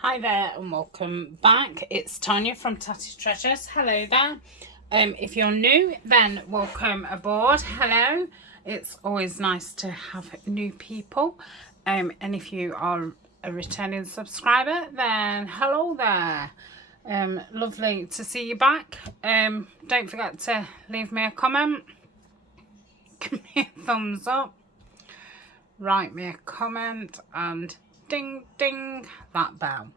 Hi there and welcome back. It's Tania from Tatty Treasures. Hello there. If you're new, then welcome aboard. Hello. It's always nice to have new people. And if you are a returning subscriber, then hello there. Lovely to see you back. Don't forget to leave me a comment. Give me a thumbs up. Write me a comment and ding ding that bell.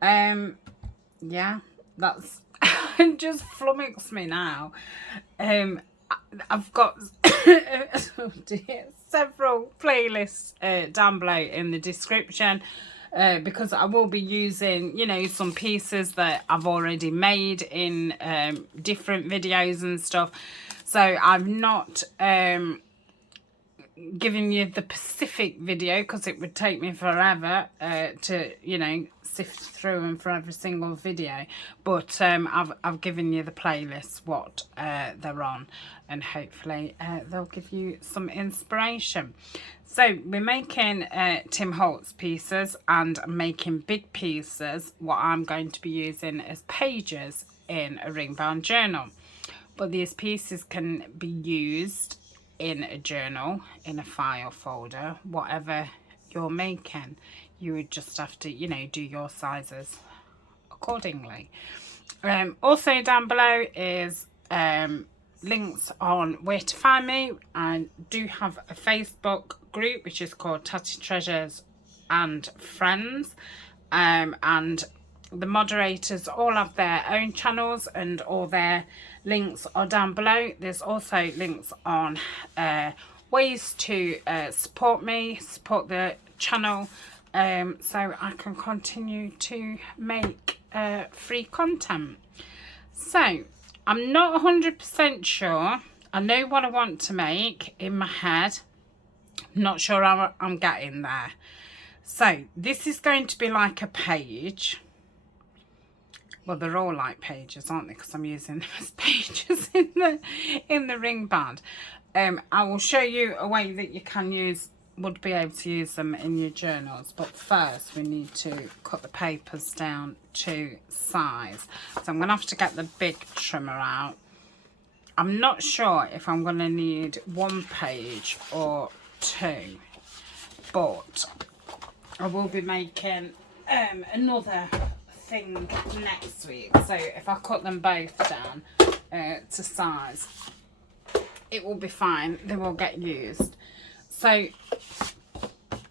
Yeah, that's it just flummoxed me now. I've got oh dear, several playlists down below in the description, because I will be using, you know, some pieces that I've already made in different videos and stuff. So I've not giving you the specific video because it would take me forever to, you know, sift through them for every single video, but I've given you the playlist, what they're on, and hopefully they'll give you some inspiration. So we're making Tim Holtz pieces and making big pieces, what I'm going to be using as pages in a ring bound journal. But these pieces can be used in a journal, in a file folder, whatever you're making. You would just have to, you know, do your sizes accordingly. Also down below is links on where to find me. I do have a Facebook group which is called Tatty Treasures and Friends, and the moderators all have their own channels and all their links are down below. There's also links on ways to support me, support the channel, so I can continue to make free content. So I'm not 100% sure. I know what I want to make in my head. I'm not sure how I'm getting there. So this is going to be like a page. Well, they're all like pages, aren't they? Because I'm using them as pages in the ring band. I will show you a way that you can would be able to use them in your journals. But first, we need to cut the papers down to size. So I'm going to have to get the big trimmer out. I'm not sure if I'm going to need 1 page or 2, but I will be making another thing next week, so if I cut them both down to size, it will be fine. They will get used. So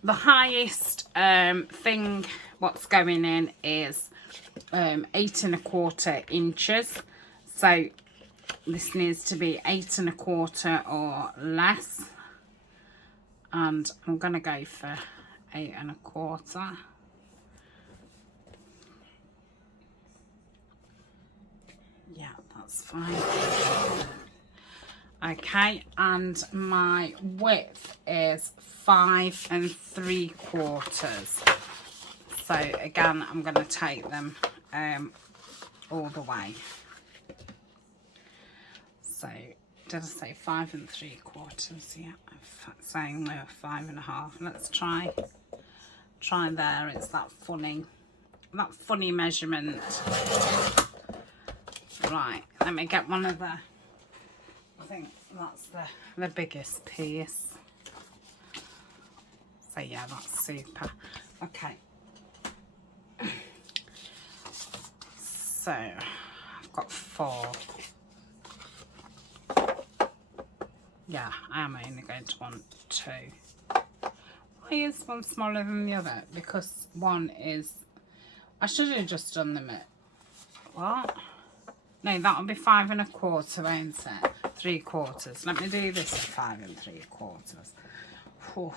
the highest thing what's going in is 8 1/4 inches, so this needs to be 8 1/4 or less, and I'm gonna go for 8 1/4. Yeah, that's fine. Okay, and my width is 5 3/4. So again, I'm going to take them all the way. So did I say 5 3/4? Yeah, I'm saying we're 5 1/2. Let's try there. It's that funny measurement. Right, let me get one of the, I think that's the biggest piece. So yeah, that's super. Okay. So I've got 4. Yeah, I am only going to want 2. Why is one smaller than the other? Because one is, I should have just done them at, what? No, that'll be 5 1/4, won't it? 3/4. Let me do this at 5 3/4. Whew,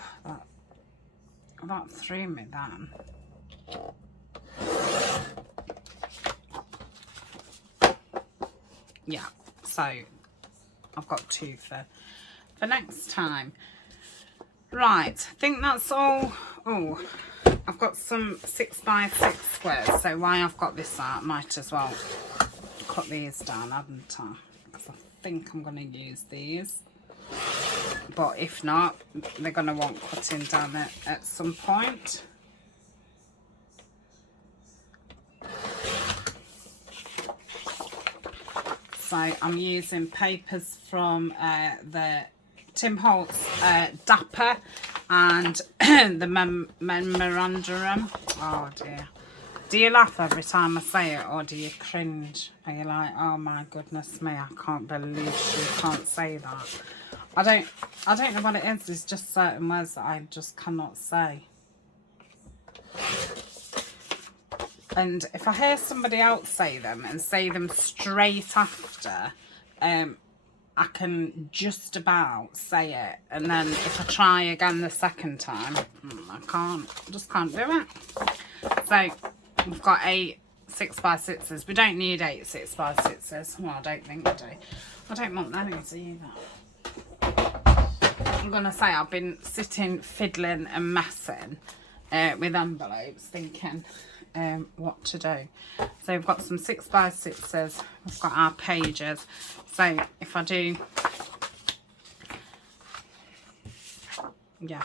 that threw me then. Yeah, so I've got 2 for next time. Right, I think that's all. Oh, I've got some 6 by 6 squares, so while I've got this out, I might as well cut these down, haven't I? Because I think I'm going to use these, but if not, they're going to want cutting down at some point. So I'm using papers from the Tim Holtz Dapper and the memorandum. Oh dear. Do you laugh every time I say it, or do you cringe? Are you like, oh my goodness me, I can't believe she can't say that. I don't know what it is. There's just certain words that I just cannot say. And if I hear somebody else say them and say them straight after, I can just about say it. And then if I try again the second time, I can't. I just can't do it. So we've got 8 6x6s. We don't need 8 6x6s. Well, I don't think we do. I don't want those either. I'm going to say I've been sitting, fiddling and messing with envelopes, thinking what to do. So we've got some 6x6s, we've got our pages. So if I do, yeah,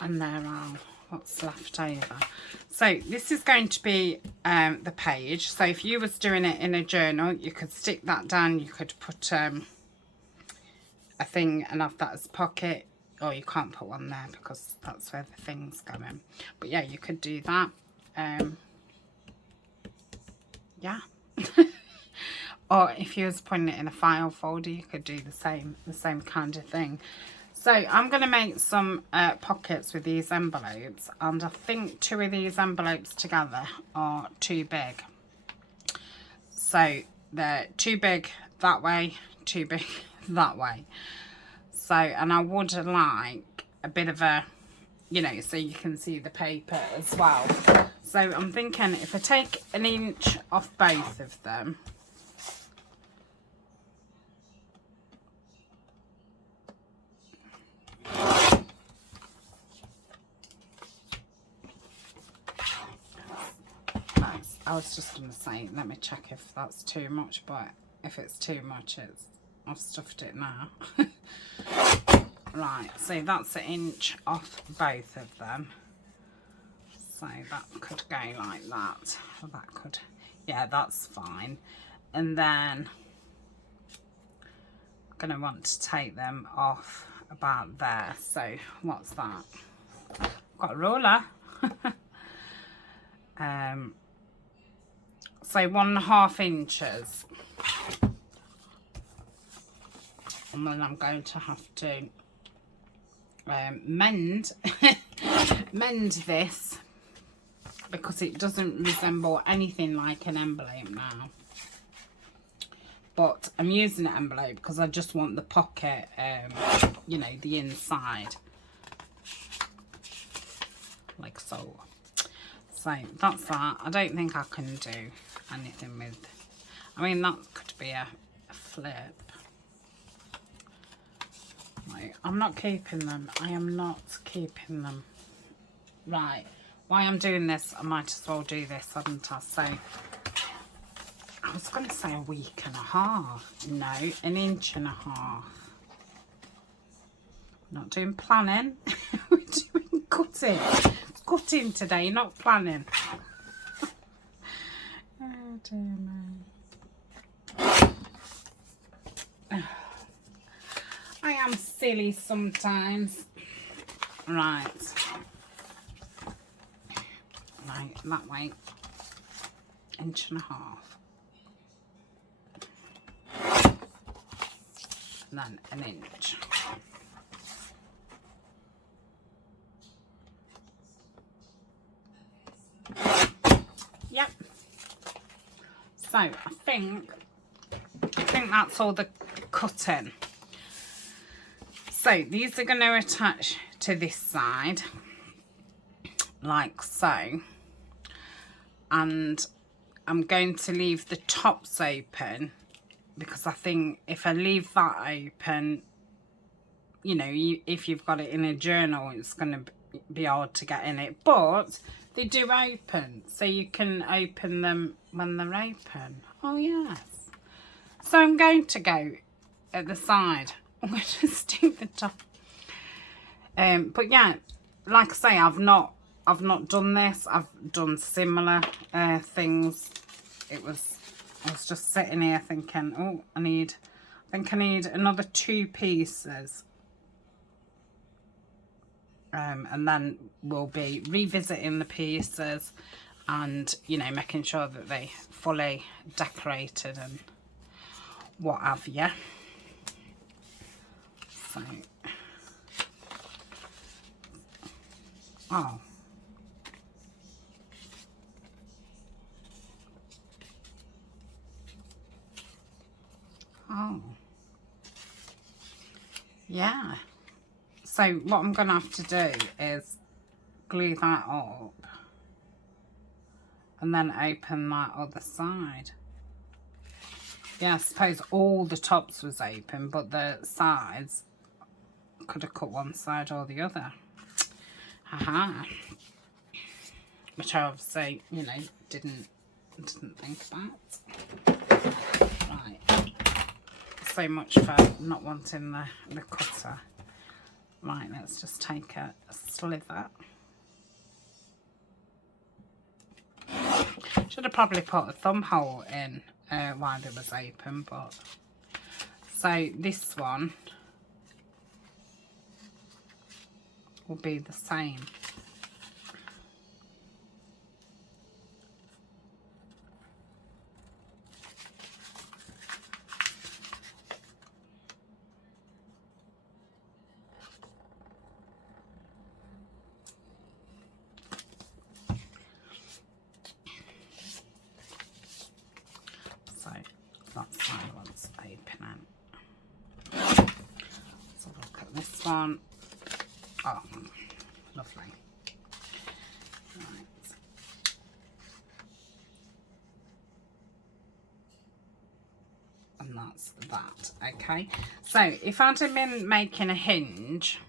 and there are what's left over. So this is going to be the page. So if you was doing it in a journal, you could stick that down, you could put a thing and have that as a pocket. Or you can't put one there because that's where the things go in. But yeah, you could do that. Yeah. Or if you was putting it in a file folder, you could do the same kind of thing. So I'm going to make some pockets with these envelopes. And I think 2 of these envelopes together are too big. So they're too big that way, too big that way. So, and I would like a bit of a, you know, so you can see the paper as well. So I'm thinking if I take 1 inch off both of them. I was just going to say, let me check if that's too much, but if it's too much, I've stuffed it now. Right, so that's 1 inch off both of them. So that could go like that. Or that could, yeah, that's fine. And then I'm going to want to take them off about there. So what's that? Got a ruler. So 1.5 inches. And then I'm going to have to mend this because it doesn't resemble anything like an envelope now. But I'm using an envelope because I just want the pocket, you know, the inside. Like so. So that's that. I don't think I can do anything with, I mean, that could be a flip. Right, I'm not keeping them. I am not keeping them. Right, while I'm doing this, I might as well do this, hadn't I? So, I was going to say 1.5 weeks. No, 1.5 inches. Not doing planning. We're doing cutting. It's cutting today, not planning. Oh dear me. I am silly sometimes. Right. Right, that way. 1.5 inches. And then 1 inch. Yep. So I think that's all the cutting. So these are going to attach to this side like so, and I'm going to leave the tops open because I think if I leave that open, you know, if you've got it in a journal, it's going to be hard to get in it, but they do open, so you can open them when they're open. Oh yes. So I'm going to go at the side. I'm going to stick the top. But yeah, like I say, I've not done this. I've done similar things. It was I was just sitting here thinking, oh, I think I need another 2 pieces. And then we'll be revisiting the pieces and, you know, making sure that they fully decorated and what have you. So, oh. Oh. Yeah. So what I'm going to have to do is glue that up and then open that other side. Yeah, I suppose all the tops was open, but the sides, could have cut one side or the other. Haha. Which I obviously, you know, didn't think about. Right. So much for not wanting the cutter. Right, let's just take a sliver. Should have probably put a thumb hole in while it was open, but so this one will be the same. That side one's opening. Let's have a look at this one. Oh, lovely. Right. And that's that. Okay. So if I'd have been making a hinge,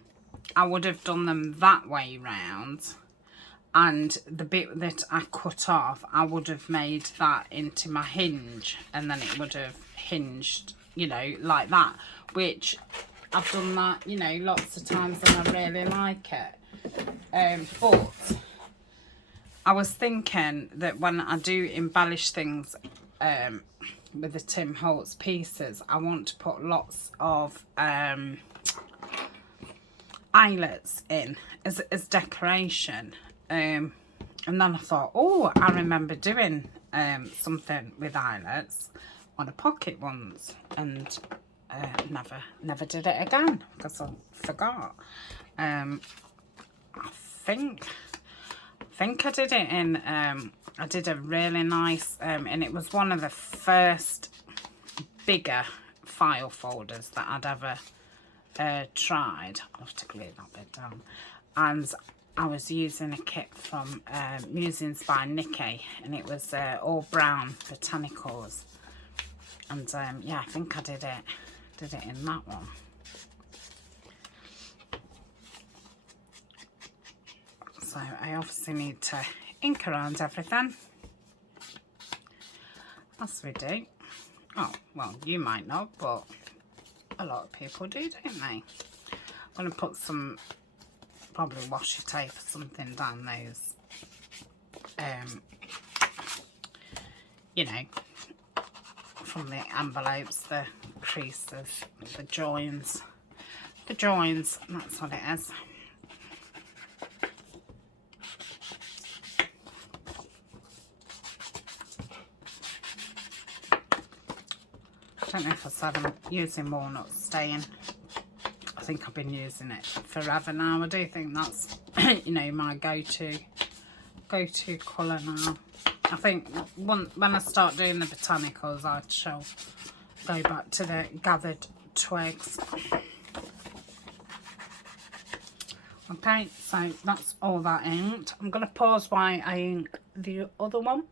I would have done them that way round. And the bit that I cut off, I would have made that into my hinge, and then it would have hinged, you know, like that, which I've done that, you know, lots of times and I really like it. But I was thinking that when I do embellish things with the Tim Holtz pieces, I want to put lots of eyelets in as decoration. And then I thought, oh, I remember doing something with eyelets on a pocket once, and never did it again because I forgot. I think I did it in I did a really nice and it was one of the first bigger file folders that I'd ever tried. I'll have to glue that bit down. And I was using a kit from Musings by Nikki, and it was all brown botanicals. And yeah, I think I did it in that one. So I obviously need to ink around everything, as we do. Oh, well, you might not, but a lot of people do, don't they? I'm going to put some probably washi tape or something down those, you know, from the envelopes, the creases, the joins, that's what it is. I don't know if I said I'm using walnut stain. I think I've been using it forever now. I do think that's, you know, my go-to colour now. I think when I start doing the botanicals, I shall go back to the gathered twigs. Okay, so that's all that inked. I'm going to pause while I ink the other one.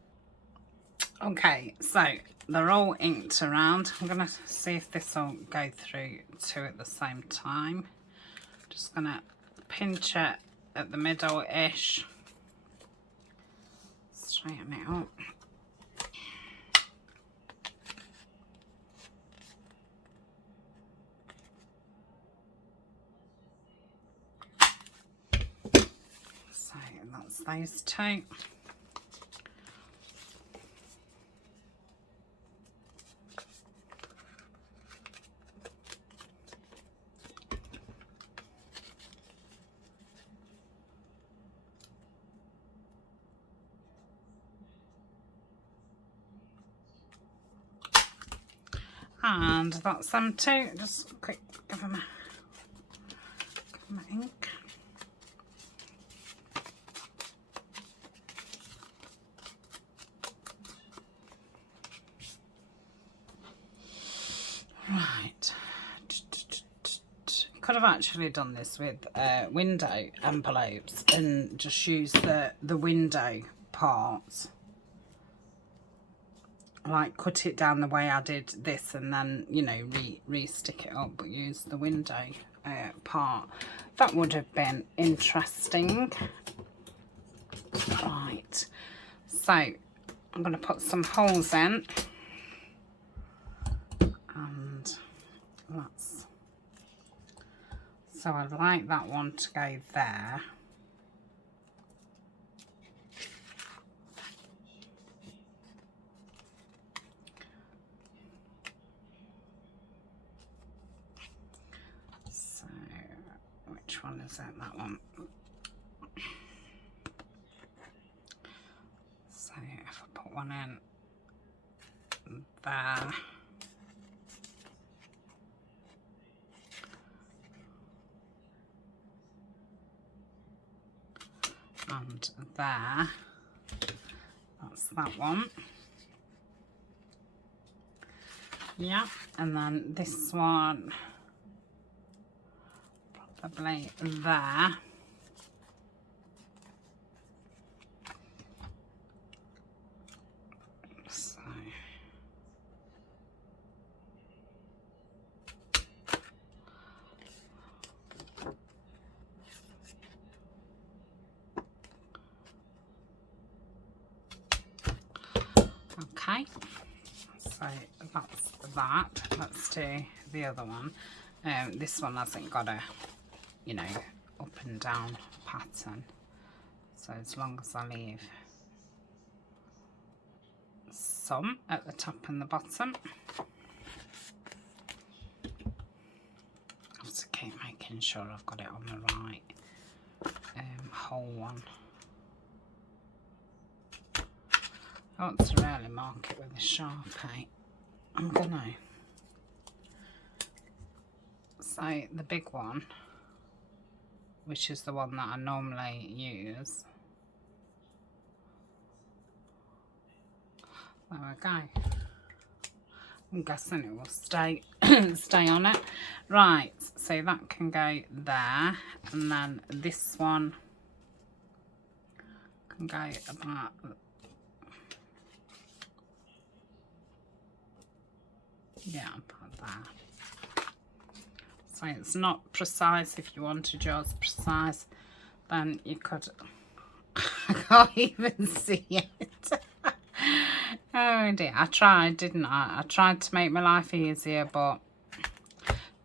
Okay, so they're all inked around. I'm going to see if this will go through two at the same time. Just going to pinch it at the middle-ish. Straighten it up. So that's those two. And that's them too. Just quick, give them ink. Right. Could have actually done this with window envelopes and just use the window parts. Like cut it down the way I did this and then, you know, re-stick it up, but use the window part. That would have been interesting. Right. So I'm going to put some holes in. And that's... So I'd like that one to go there. So, which one is it? That one. So if I put one in there. And there, that's that one. Yeah, and then this one probably there. So okay, so that's that. Let's do the other one. This one hasn't got a, you know, up and down pattern, so as long as I leave some at the top and the bottom, I have to keep making sure I've got it on the right whole one. I want to really mark it with a Sharpie. I'm gonna. So the big one, which is the one that I normally use. There we go. I'm guessing it will stay stay on it. Right, so that can go there, and then this one can go about. Yeah, about that. So it's not precise. If you wanted yours precise, then you could. I can't even see it. Oh dear, I tried, didn't I? I tried to make my life easier, but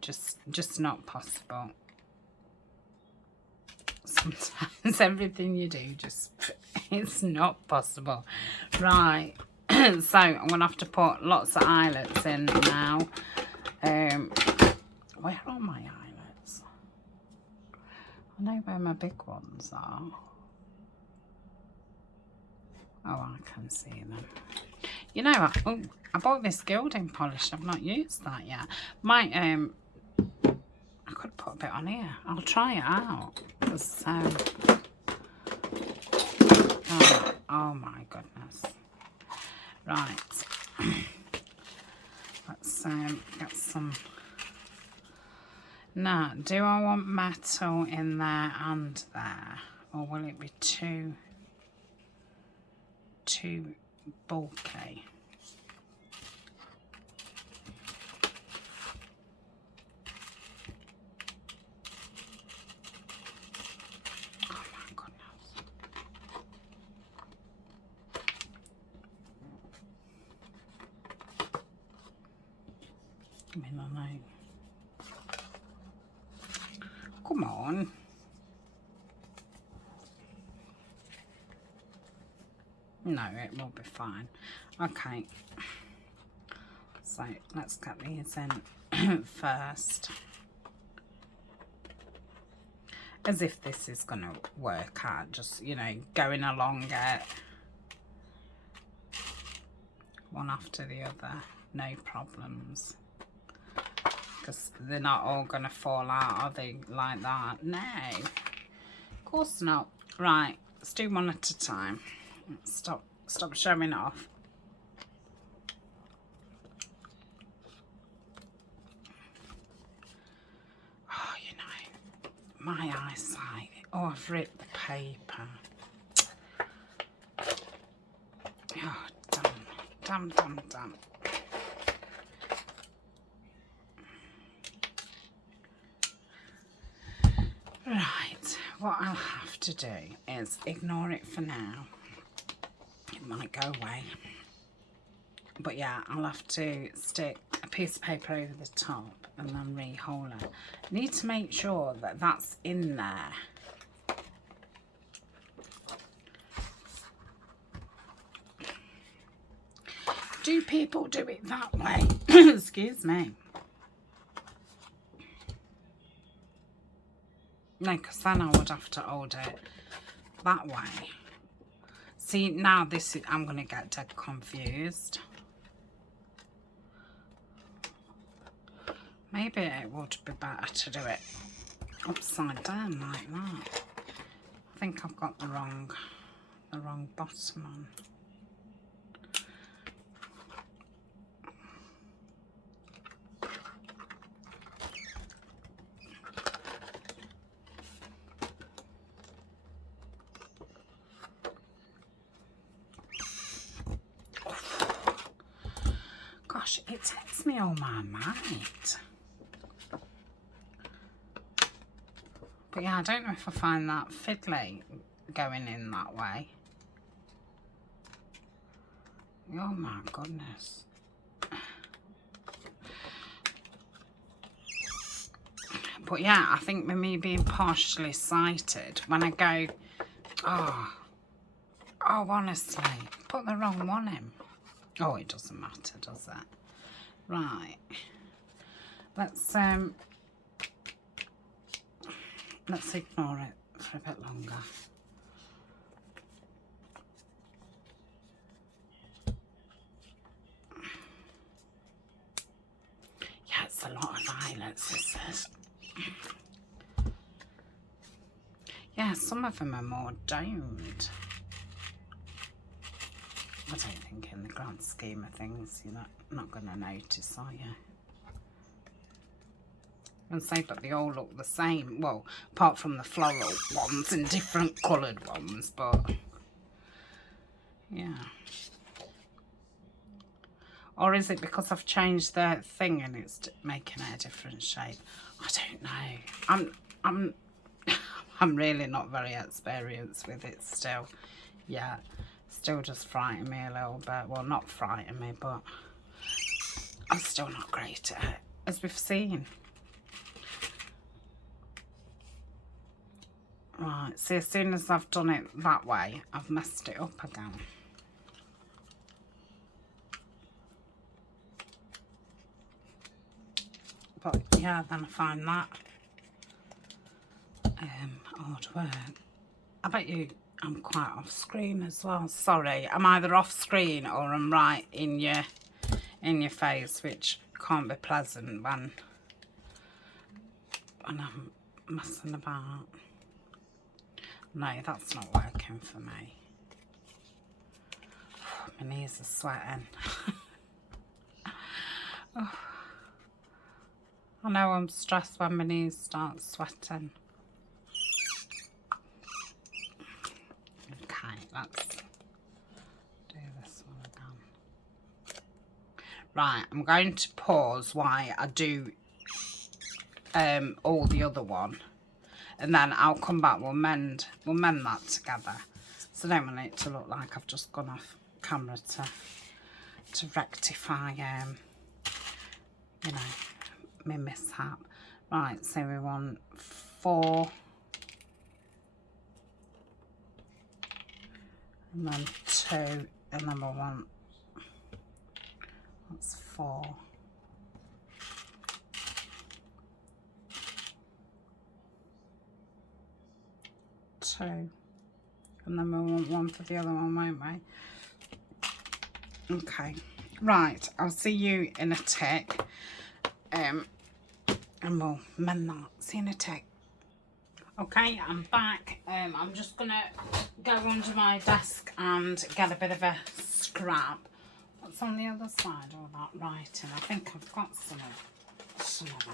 just not possible. Sometimes everything you do it's not possible. Right. So I'm gonna have to put lots of eyelets in now. Where are my eyelets? I know where my big ones are. Oh, I can see them. You know, I bought this gilding polish. I've not used that yet. Might I could put a bit on here. I'll try it out. Oh my goodness. Right. Let's get some. Now, do I want metal in there and there, or will it be too bulky? Oh my goodness. I mean, I know. Come on. No, it will be fine. Okay. So let's get these in first. As if this is going to work out. Just, you know, going along it. One after the other. No problems. Because they're not all going to fall out, are they, like that? No, of course not. Right, let's do one at a time. Stop showing off. Oh, you know, my eyesight. Oh, I've ripped the paper. Oh, damn. Right, what I'll have to do is ignore it for now. It might go away. But yeah, I'll have to stick a piece of paper over the top and then re-hole it. I need to make sure that that's in there. Do people do it that way? Excuse me. No, because then I would have to hold it that way. See, now this is, I'm going to get dead confused. Maybe it would be better to do it upside down like that. I think I've got the wrong bottom on. Gosh, it takes me all my mind. But yeah, I don't know if I find that fiddly going in that way. Oh my goodness. But yeah, I think with me being partially sighted, when I go, oh honestly, put the wrong one in. Oh, it doesn't matter, does it? Right. Let's ignore it for a bit longer. Yeah, it's a lot of violets, this is. Yeah, some of them are more domed. I don't think in the grand scheme of things you're not going to notice, are you? And say that they all look the same. Well, apart from the floral ones and different coloured ones, but yeah. Or is it because I've changed the thing and it's making it a different shape? I don't know. I'm really not very experienced with it still. Yeah, still just frightening me a little bit. Well, not frightening me, but I'm still not great at it, as we've seen. Right, see, as soon as I've done it that way, I've messed it up again. But yeah, then I find that hard work. I bet you I'm quite off screen as well. Sorry, I'm either off screen or I'm right in your face, which can't be pleasant when I'm messing about. No, that's not working for me. My knees are sweating. Oh. I know I'm stressed when my knees start sweating. Okay, let's do this one again. Right, I'm going to pause while I do all the other one. And then I'll come back, we'll mend that together. So I don't want it to look like I've just gone off camera to rectify, you know, my mishap. Right, so we want 4. And then 2, and then we want, that's 4. 2, and then we'll want 1 for the other one, won't we? Okay, right, I'll see you in a tick. and we'll mend that. See you in a tick. Okay, I'm back. I'm just gonna go under my desk and get a bit of a scrap. What's on the other side? All that writing. I think I've got some of that.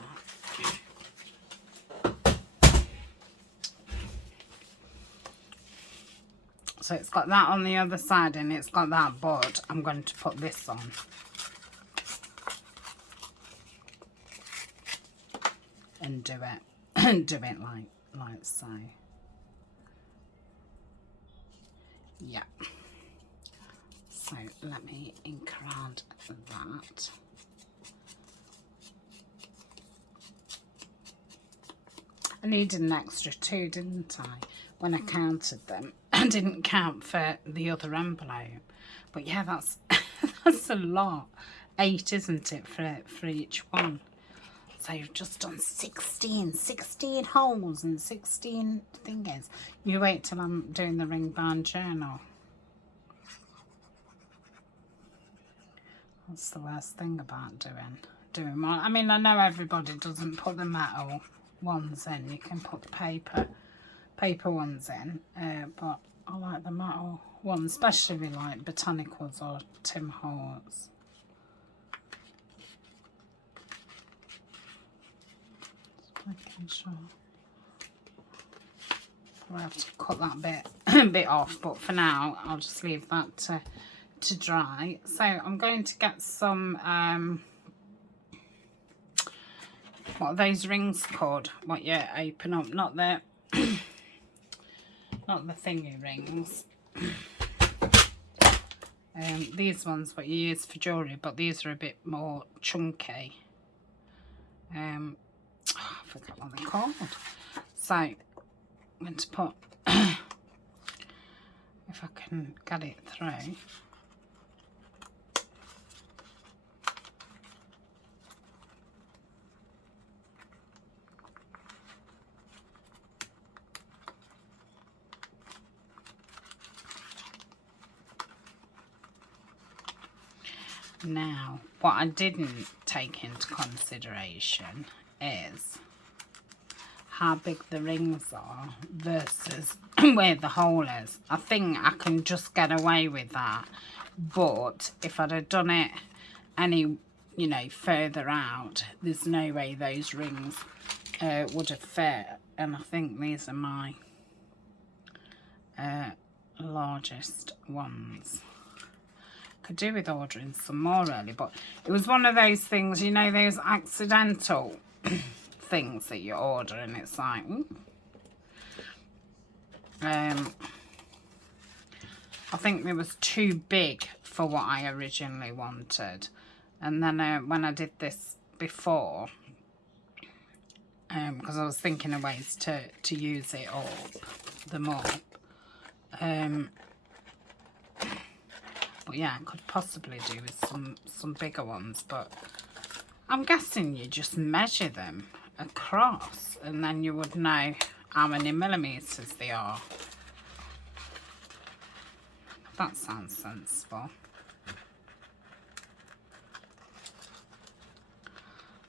So it's got that on the other side and it's got that, but I'm going to put this on. And do it. Do it like so. Yeah. So let me ink around that. I needed an extra 2, didn't I? When I counted them. I didn't count for the other envelope. But yeah, that's that's a lot. 8, isn't it, for each one? So you've just done 16 holes and 16 thingies. You wait till I'm doing the ring bound journal. That's the worst thing about doing one. I mean, I know everybody doesn't put the metal ones in. You can put the paper ones in, but I like the metal ones, especially like Botanicals or Tim Holtz. Making sure. I'll have to cut that bit off, but for now I'll just leave that to dry. So I'm going to get some what are those rings called? What you open up, not the not the thingy rings. These ones what you use for jewellery, but these are a bit more chunky. I forgot what they're called. So I'm going to put, if I can get it through. Now, what I didn't take into consideration is how big the rings are versus where the hole is. I think I can just get away with that, but if I'd have done it any, you know, further out, there's no way those rings would have fit. And I think these are my largest ones. Could do with ordering some more really, but it was one of those things, you know, those accidental things that you order and it's like I think it was too big for what I originally wanted, and then when I did this before, because I was thinking of ways to use it them up, but yeah, I could possibly do with some bigger ones, but I'm guessing you just measure them across and then you would know how many millimeters they are. That sounds sensible.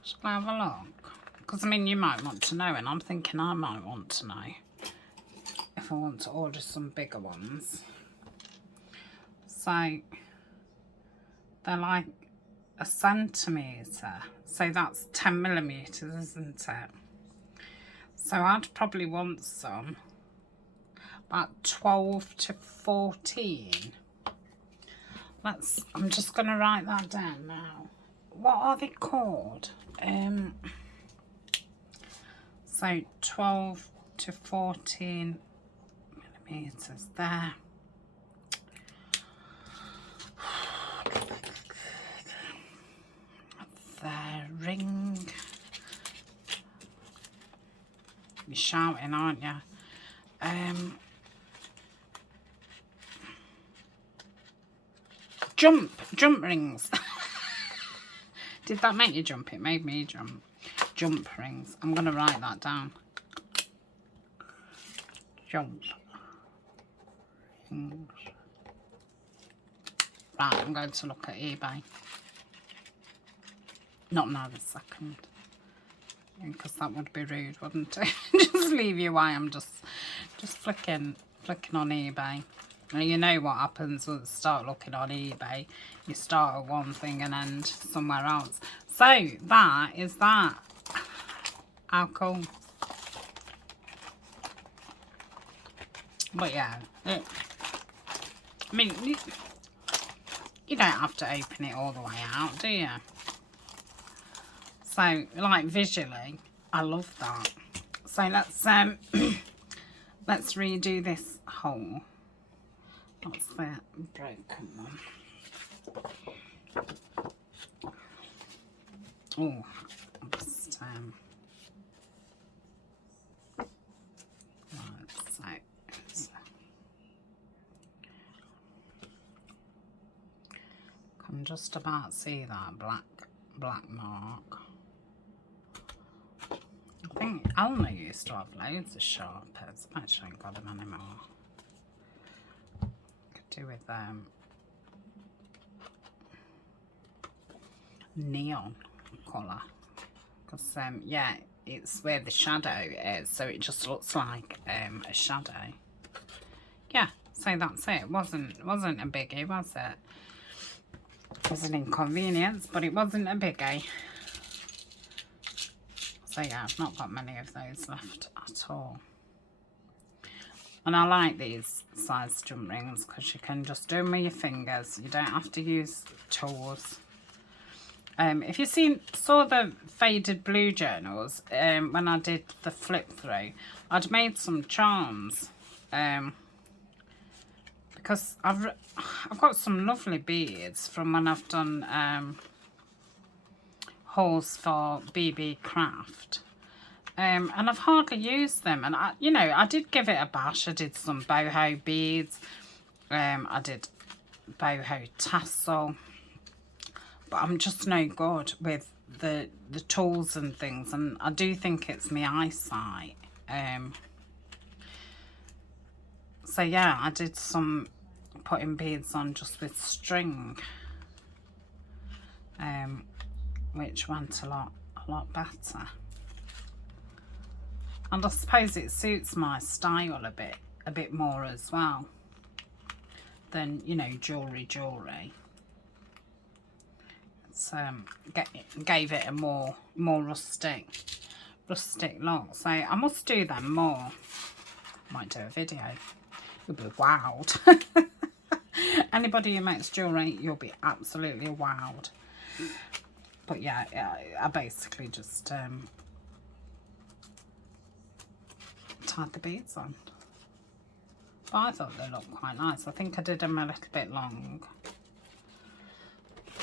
Shall I have a look? Because I mean, you might want to know, and I'm thinking I might want to know if I want to order some bigger ones. So they're like a centimetre, so that's 10 millimetres, isn't it? So I'd probably want some about 12 to 14. I'm just going to write that down now. What are they called? So 12 to 14 millimetres there. The ring. You're shouting, aren't you? Jump rings. Did that make you jump? It made me jump. Jump rings. I'm going to write that down. Jump rings. Right, I'm going to look at eBay. Not now, the second. because that would be rude, wouldn't it? Just leave you while I'm just flicking on eBay. And you know what happens when you start looking on eBay. You start at one thing and end somewhere else. So that is that. How cool. But yeah, I mean, you don't have to open it all the way out, do you? So, like, visually, I love that. So let's let's redo this hole. That's the broken one. Oh, just right, so I can just about see that black mark. I think Alma used to have loads of sharpers, but she ain't got them anymore. Could do with neon colour, because yeah, it's where the shadow is, so it just looks like a shadow. Yeah, so that's it. Wasn't a biggie, was it? It was an inconvenience, but it wasn't a biggie. So yeah, I've not got many of those left at all. And I like these size jump rings because you can just do them with your fingers. You don't have to use tools. If you saw the faded blue journals, when I did the flip through, I'd made some charms. Because I've got some lovely beads from when I've done hauls for BB Craft. And I've hardly used them. And, I did give it a bash. I did some boho beads. I did boho tassel. But I'm just no good with the tools and things. And I do think it's my eyesight. So, yeah, I did some putting beads on just with string. Which went a lot better. And I suppose it suits my style a bit more as well than, jewellery. It's gave it a more rustic look. So I must do them more. Might do a video. You'll be wowed. Anybody who makes jewellery, you'll be absolutely wowed. But yeah, I basically just tied the beads on. But I thought they looked quite nice. I think I did them a little bit long.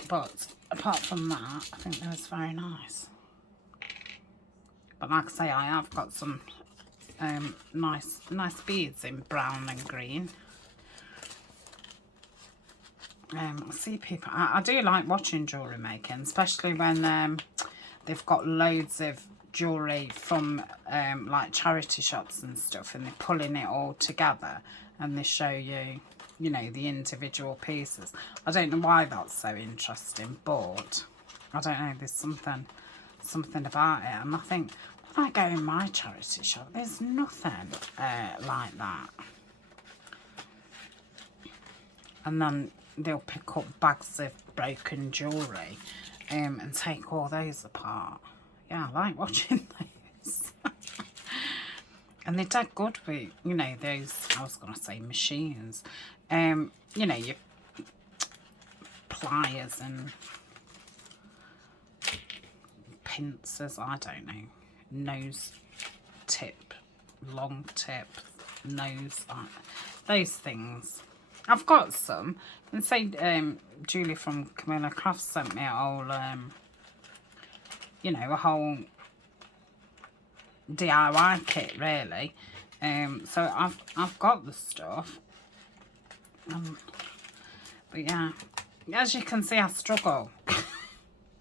But apart from that, I think they was very nice. But like I say, I have got some nice beads in brown and green. I see people, I do like watching jewellery making, especially when they've got loads of jewellery from like charity shops and stuff, and they're pulling it all together and they show you, the individual pieces. I don't know why that's so interesting, but I don't know, there's something about it. And I think when I go in my charity shop, there's nothing like that. And then they'll pick up bags of broken jewellery and take all those apart. Yeah, I like watching those. And they're dead good with, those, I was going to say machines. Your pliers and pincers, I don't know. Nose tip, long tip, nose, those things. I've got some. And say Julie from Camilla Crafts sent me a whole, a whole DIY kit, really. So I've got the stuff. But yeah, as you can see, I struggle.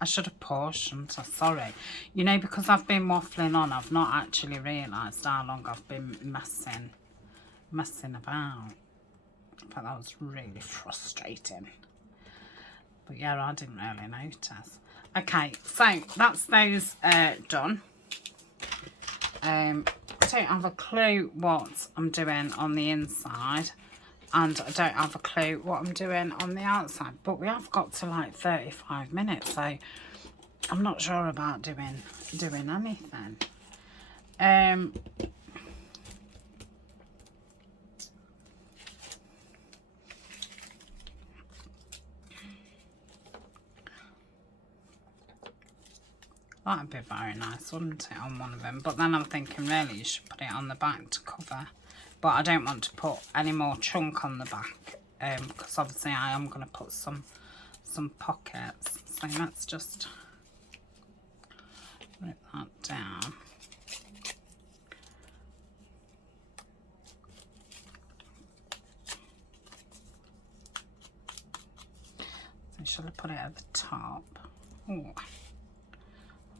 I should have paused, shouldn't I? Sorry. Because I've been waffling on, I've not actually realised how long I've been messing about. But that was really frustrating. But yeah, I didn't really notice. Okay, so that's those done. I don't have a clue what I'm doing on the inside, and I don't have a clue what I'm doing on the outside, but we have got to like 35 minutes, so I'm not sure about doing anything. That'd be very nice, wouldn't it, on one of them? But then I'm thinking, really, you should put it on the back to cover. But I don't want to put any more chunk on the back, because obviously I am going to put some pockets. So let's just rip that down. So shall I put it at the top? Oh,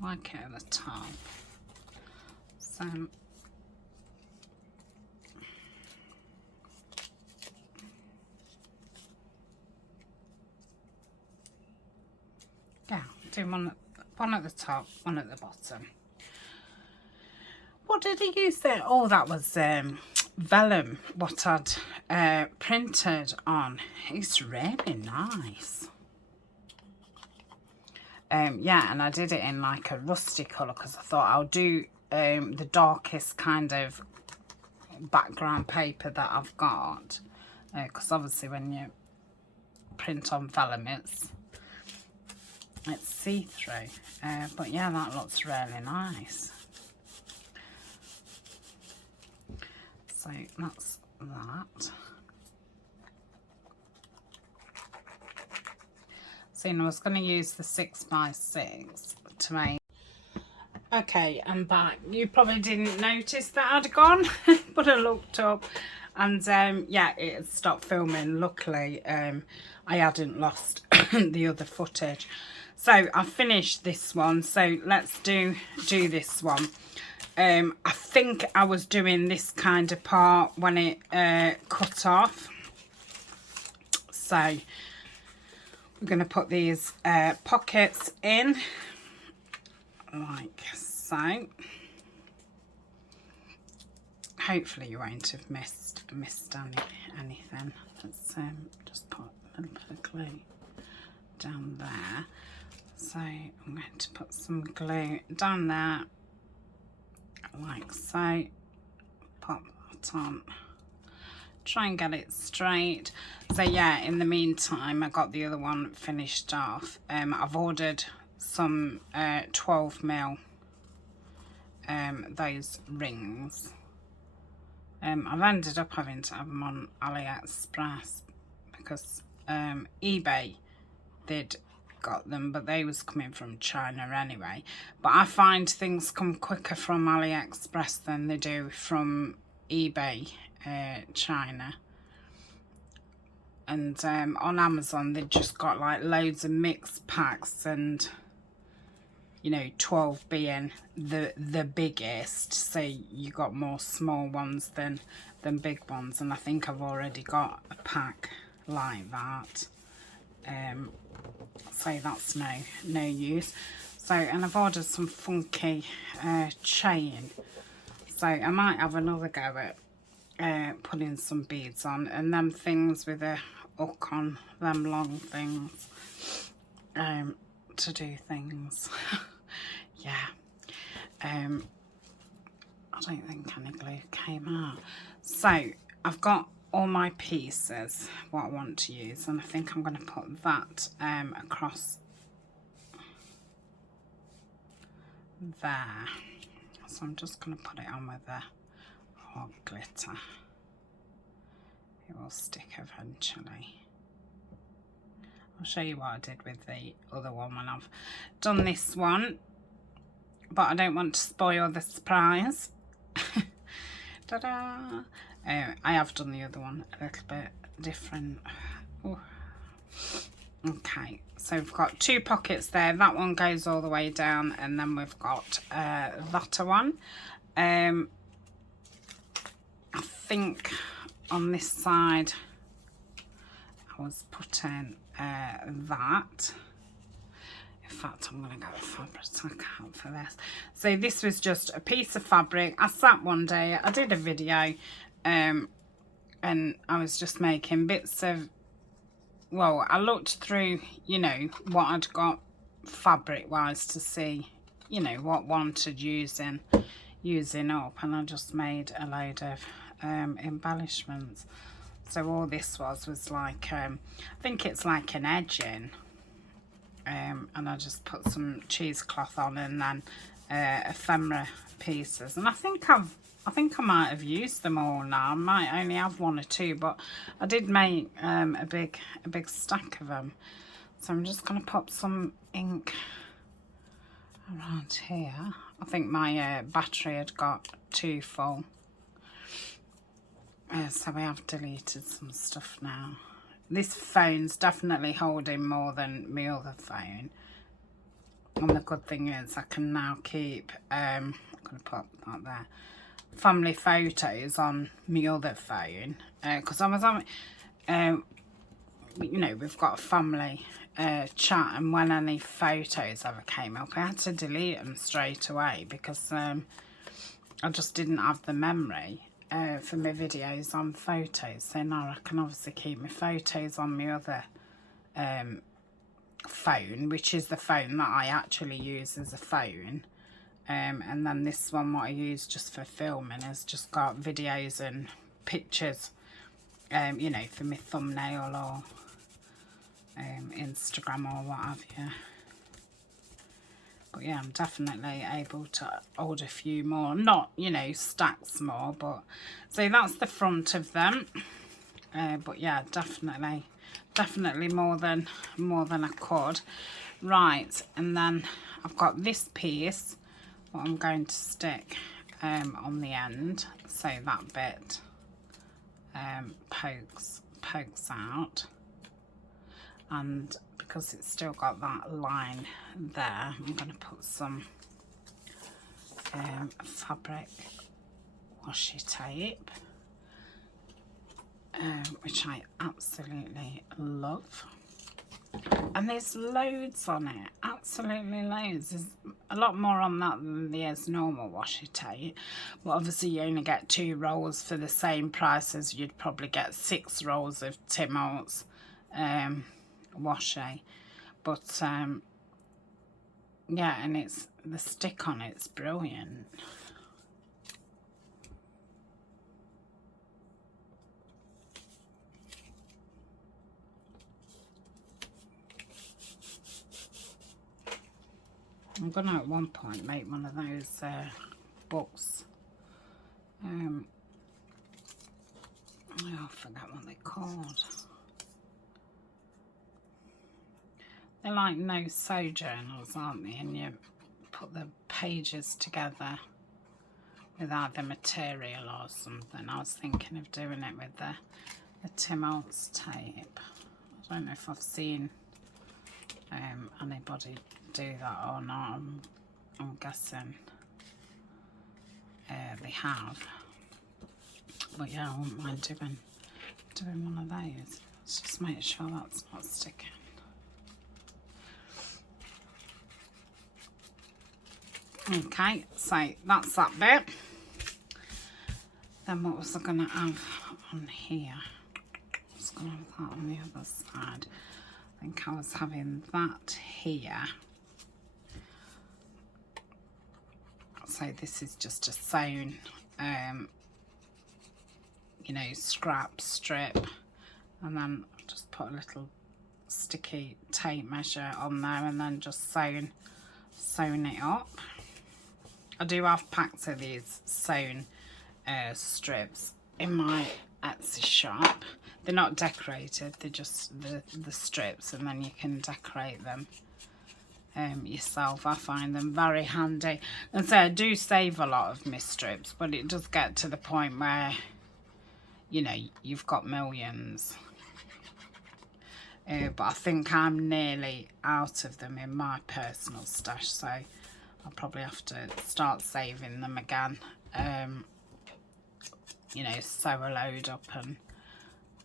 I like it at the top. So yeah, do one at the top, one at the bottom. What did I use there? Oh, that was vellum, what I'd printed on. It's really nice. Yeah, and I did it in like a rusty colour because I thought I'll do the darkest kind of background paper that I've got, because obviously when you print on vellum it's see-through, but yeah, that looks really nice. So that's that. So I was going to use the 6x6 to make. Okay, I'm back. You probably didn't notice that I'd gone, but I looked up and yeah, it had stopped filming. Luckily, I hadn't lost the other footage. So I finished this one, so let's do this one. I think I was doing this kind of part when it cut off. So we're going to put these pockets in like so. Hopefully you won't have missed anything. Let's just put a little bit of glue down there. So I'm going to put some glue down there like so. Pop that on. Try and get it straight. So yeah, in the meantime I got the other one finished off. I've ordered some 12mm those rings. I've ended up having to have them on AliExpress because eBay they'd got them, but they was coming from China anyway. But I find things come quicker from AliExpress than they do from eBay China. And on Amazon they've just got like loads of mixed packs, and you know, 12 being the biggest, so you got more small ones than big ones, and I think I've already got a pack like that. So that's no use. So, and I've ordered some funky chain, so I might have another go at putting some beads on, and them things with a hook on, them long things, to do things. Yeah, I don't think any glue came out. So I've got all my pieces what I want to use, and I think I'm going to put that across there. So I'm just going to put it on with the hot glitter. It will stick eventually. I'll show you what I did with the other one when I've done this one, but I don't want to spoil the surprise. Ta-da! I have done the other one a little bit different. Ooh. Okay, so we've got two pockets there. That one goes all the way down, and then we've got that one. I think on this side I was putting that. In fact, I'm going to go with fabric out for this. So this was just a piece of fabric. I sat one day, I did a video, and I was just making bits of, well, I looked through, you know, what I'd got fabric wise to see, you know, what wanted using up, and I just made a load of embellishments. So all this was like, I think it's like an edging, and I just put some cheesecloth on, and then ephemera pieces, and I think I might have used them all now. I might only have one or two, but I did make a big stack of them. So I'm just going to pop some ink around here. I think my battery had got too full. So we have deleted some stuff now. This phone's definitely holding more than my other phone. And the good thing is I can now keep, I'm going to put that there, family photos on my other phone. Because I was on, you know, we've got a family chat, and when any photos ever came up, I had to delete them straight away because I just didn't have the memory for my videos on photos. So now I can obviously keep my photos on my other phone, which is the phone that I actually use as a phone, and then this one, what I use just for filming, has just got videos and pictures, you know, for my thumbnail or Instagram or what have you. But yeah, I'm definitely able to hold a few more, not, you know, stacks more, but so that's the front of them. But yeah, definitely more than I could. Right, and then I've got this piece what I'm going to stick on the end, so that bit pokes out, and because it's still got that line there, I'm going to put some fabric washi tape, which I absolutely love. And there's loads on it, absolutely loads. There's a lot more on that than there's normal washi tape, but obviously you only get 2 rolls for the same price as you'd probably get 6 rolls of Tim Holtz washi. But yeah, and it's the stick on it's brilliant. I'm gonna at one point make one of those books. Oh, I forgot what they're called. They're like no-sew journals, aren't they? And you put the pages together with either material or something. I was thinking of doing it with the Tim Holtz tape. I don't know if I've seen anybody do that or not. I'm guessing they have. But yeah, I wouldn't mind doing one of those. Let's just make sure that's not sticking. Okay, so that's that bit. Then what was I going to have on here? I was going to have that on the other side. I think I was having that here. So this is just a sewn, you know, scrap strip, and then I've just put a little sticky tape measure on there, and then just sewn it up. I do have packs of these sewn strips in my Etsy shop. They're not decorated, they're just the strips, and then you can decorate them yourself. I find them very handy, and so I do save a lot of my strips, but it does get to the point where, you know, you've got millions. But I think I'm nearly out of them in my personal stash, so I'll probably have to start saving them again. You know, sew a load up and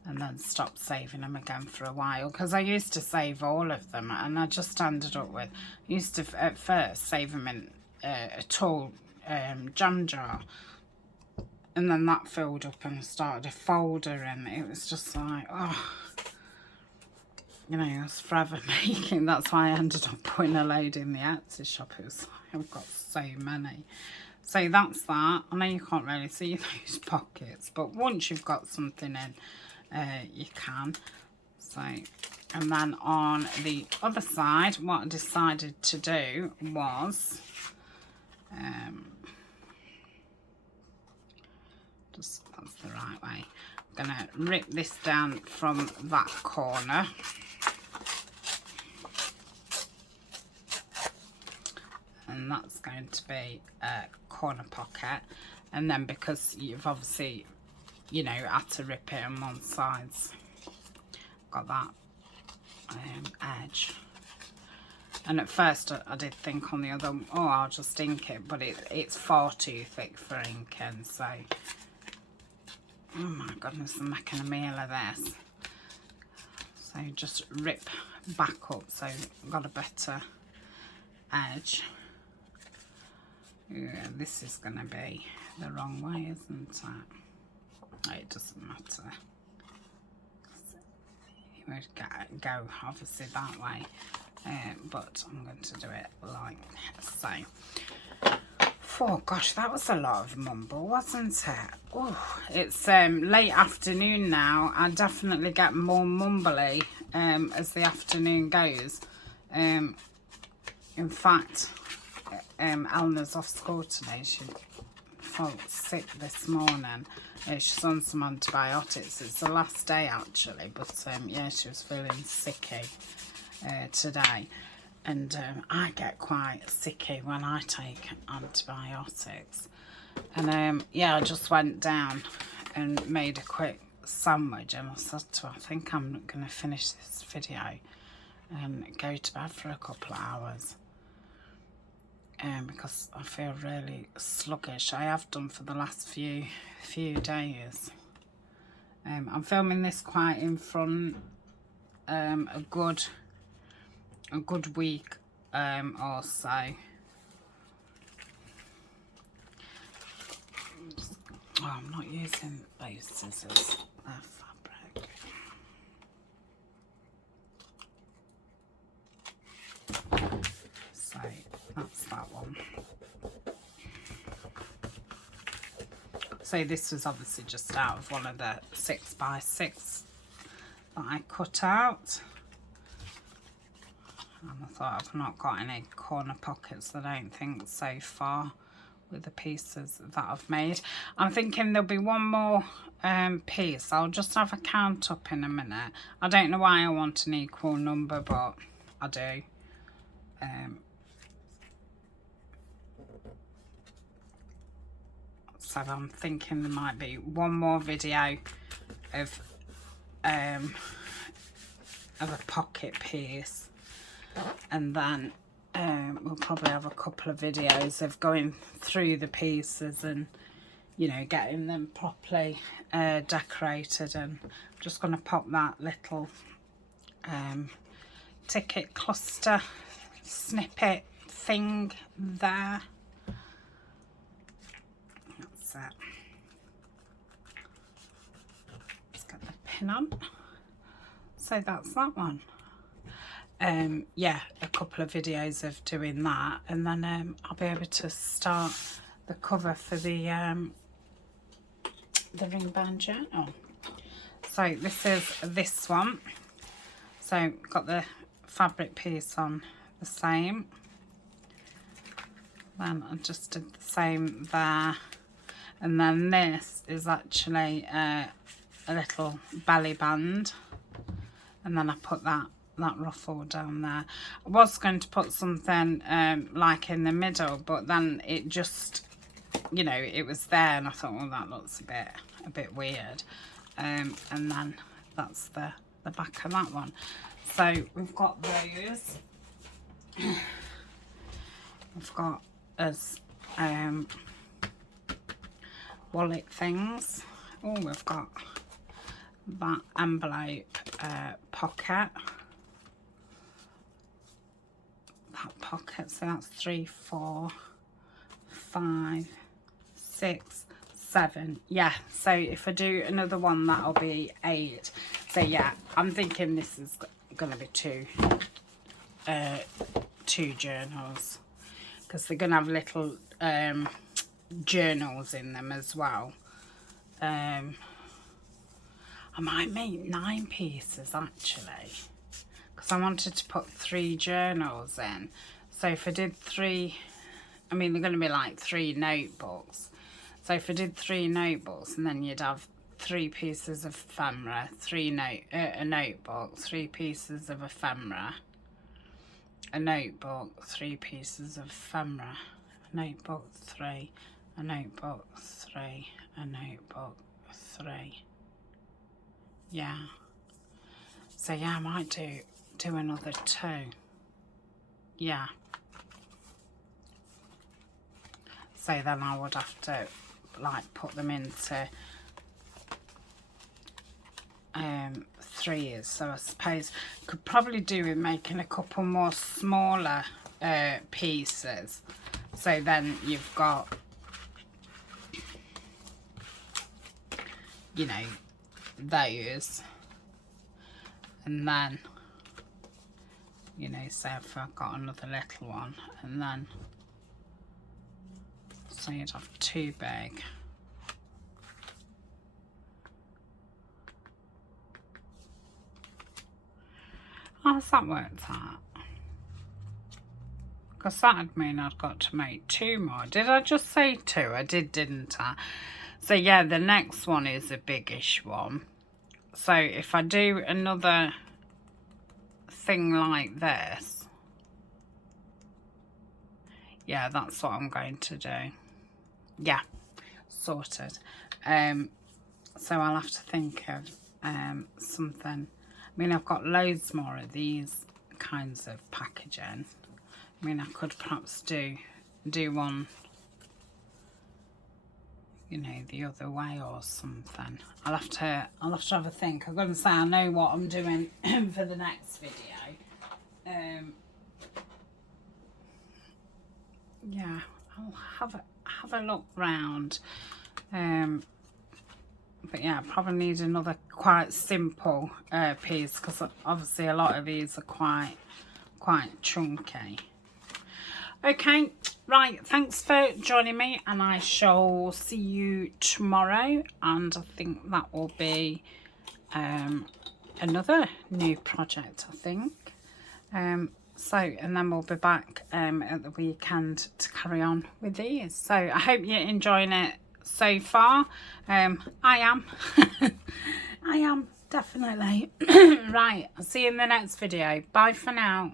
and then stopped saving them again for a while, because I used to save all of them, and I just ended up with, I used to at first save them in a tall jam jar, and then that filled up and I started a folder, and it was just like, oh, you know, I was forever making. That's why I ended up putting a load in the Etsy shop. It was like, I've got so many. So that's that. I know you can't really see those pockets, but once you've got something in, you can. So, and then on the other side, what I decided to do was, just, that's the right way. I'm going to rip this down from that corner. And that's going to be a corner pocket, and then because you've obviously, you know, had to rip it on one side, got that edge. And at first I did think on the other, oh, I'll just ink it, but it's far too thick for inking. So, oh my goodness, I'm making a meal of this. So just rip back up, so I've got a better edge. Yeah, this is going to be the wrong way, isn't it? Oh, it doesn't matter. You would go obviously that way, but I'm going to do it like so. Oh gosh, that was a lot of mumble, wasn't it? Oh, it's late afternoon now. I definitely get more mumbly as the afternoon goes. In fact, Eleanor's off school today. She felt sick this morning. She's on some antibiotics. It's the last day actually, but yeah, she was feeling sicky today. And I get quite sicky when I take antibiotics. And yeah, I just went down and made a quick sandwich, and I said to her, I think I'm going to finish this video and go to bed for a couple of hours. Because I feel really sluggish. I have done for the last few days. I'm filming this quite in front a good week or so. Oh, I'm not using those scissors. They're fabric. So that's that one. So this was obviously just out of one of the 6x6 that I cut out. And I thought, I've not got any corner pockets, I don't think, so far with the pieces that I've made. I'm thinking there'll be one more piece. I'll just have a count up in a minute. I don't know why I want an equal number, but I do. So I'm thinking there might be one more video of a pocket piece, and then we'll probably have a couple of videos of going through the pieces and, you know, getting them properly decorated. And I'm just going to pop that little ticket cluster snippet thing there. That's it. Let's get the pin on. So that's that one. Yeah, a couple of videos of doing that, and then I'll be able to start the cover for the ring band journal. So this is this one. So got the fabric piece on the same. Then I just did the same there, and then this is actually a little belly band, and then I put that ruffle down there. I was going to put something like in the middle, but then it just, you know, it was there, and I thought, well, that looks a bit weird. And then that's the back of that one. So we've got those. We've got as wallet things. Oh, we've got that envelope pocket. That pocket, so that's 3, 4, 5, 6, 7. Yeah, so if I do another one, that'll be 8. So yeah, I'm thinking this is gonna be two journals, because they're gonna have little journals in them as well. I might make 9 pieces actually, because I wanted to put 3 journals in. So if I did 3, I mean they're going to be like 3 notebooks. So if I did 3 notebooks, and then you'd have 3 pieces of ephemera, a notebook, 3 pieces of ephemera, a notebook, 3 pieces of ephemera, a notebook, 3, a notebook, 3, a notebook, 3. Yeah. So yeah, I might do another 2. Yeah. So then I would have to like put them into 3s. So I suppose could probably do with making a couple more smaller pieces. So then you've got, you know, those, and then, you know, say if I've got another little one, and then so you'd have 2 big. How's that worked out? Because that'd mean I'd got to make 2 more. Did I just say 2? I did, didn't I? So yeah, the next one is a biggish one. So if I do another thing like this, yeah, that's what I'm going to do. Yeah, sorted. So I'll have to think of something. I mean, I've got loads more of these kinds of packaging. I mean, I could perhaps do one, you know, the other way or something. I'll have to have a think. I'm going to say I know what I'm doing for the next video. Yeah, I'll have a look round. But yeah, I probably need another quite simple piece, because obviously a lot of these are quite chunky. Okay, right, thanks for joining me, and I shall see you tomorrow, and I think that will be another new project, I think. So, and then we'll be back at the weekend to carry on with these. So I hope you're enjoying it so far. I am. I am, definitely. Right, I'll see you in the next video. Bye for now.